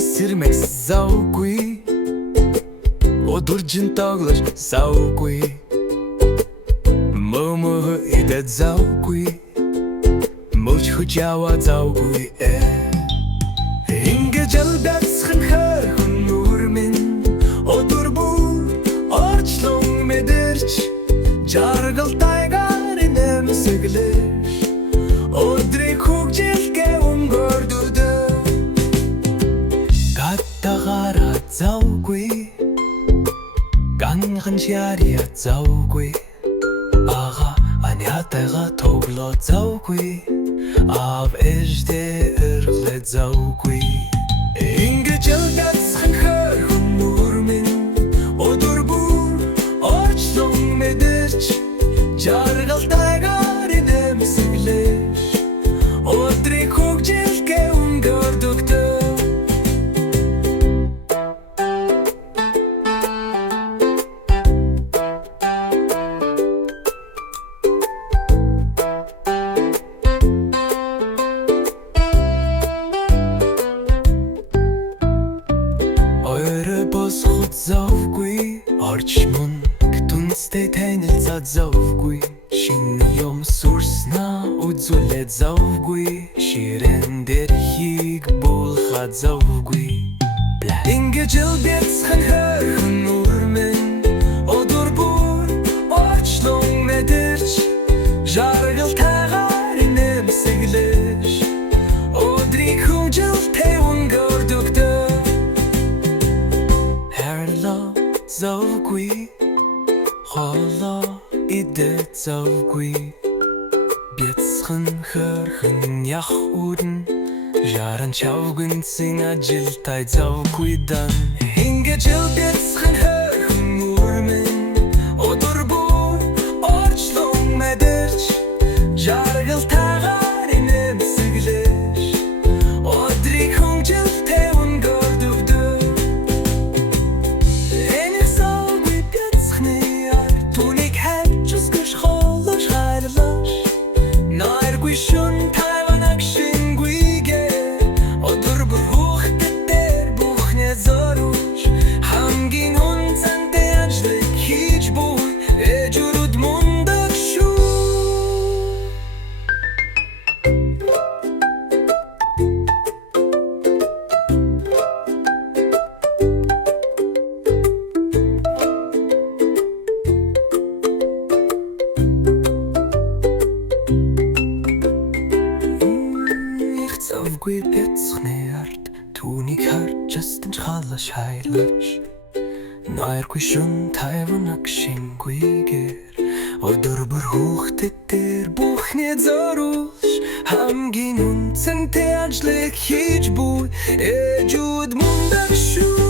Сэрмэк заугүй Одуржин тоглож заугүй Мөмө идэт заугүй Мөч хүчава заугүй Ингээд жалдацхан хөрхөн нүрмэн Оdur бүр орчлон мэдэрч Жаргал тайгаар инэмсэглэш Одрыг хүгжилгээ өнгөрдүдэ Гаттагара заугүй Ганхан шария заугүй Ага аниатайга тогло заугүй Ав эждэ эрлэ заугүй Ингээд жалдацхан хөрхөн нүрмэн Оdur бүр орчлон мэдэрч Жаргал тайгаар инэмсэглэш Одрыг хүгжилгээ өнгөрдүгдэ Заугүй орчмон түнстэй танилцаад заугүй шинэ юм сурснаа үзүүлээд заугүй ширэн дээр хийг булхаад заугүй Ингээд жалдацхан хөрхөн нүрмэн Оdur бүр орчлон мэдэрч Жаргал тайгаар инэмсэглэш Одрыг хүгжилтэй өнгөрдүгдэ Заугүй Холо идэт заугүй Бяцхан хөрхөн ях үрэн Жаран чавгын цин ажилтай заугүй дан Ингээд жалдацхан хөрхөн нүрмэн Оdur бүр орчлон мэдэрч Жаргал тайгаар инэмсэглэш Одрыг хүгжилтэй өнгөрдүгдэ Шун тайванак шингүйге Оdur бүр хүүхдэтээр бүхнэ зорууш Хамгийн үнцэнтэй ажлыг хийж буй Эжүрүүд мундаг шүү Заугүй бяцхны ард Түүнийг харж ястан чхалаш хайлаж Найргүй шун тайванак шингүйгээр Оdur бүр хүүхдэтээр бүхнэ зорууш Хамгийн үнцэнтэй ажлыг хийж буй Эжүүд мундаг шүү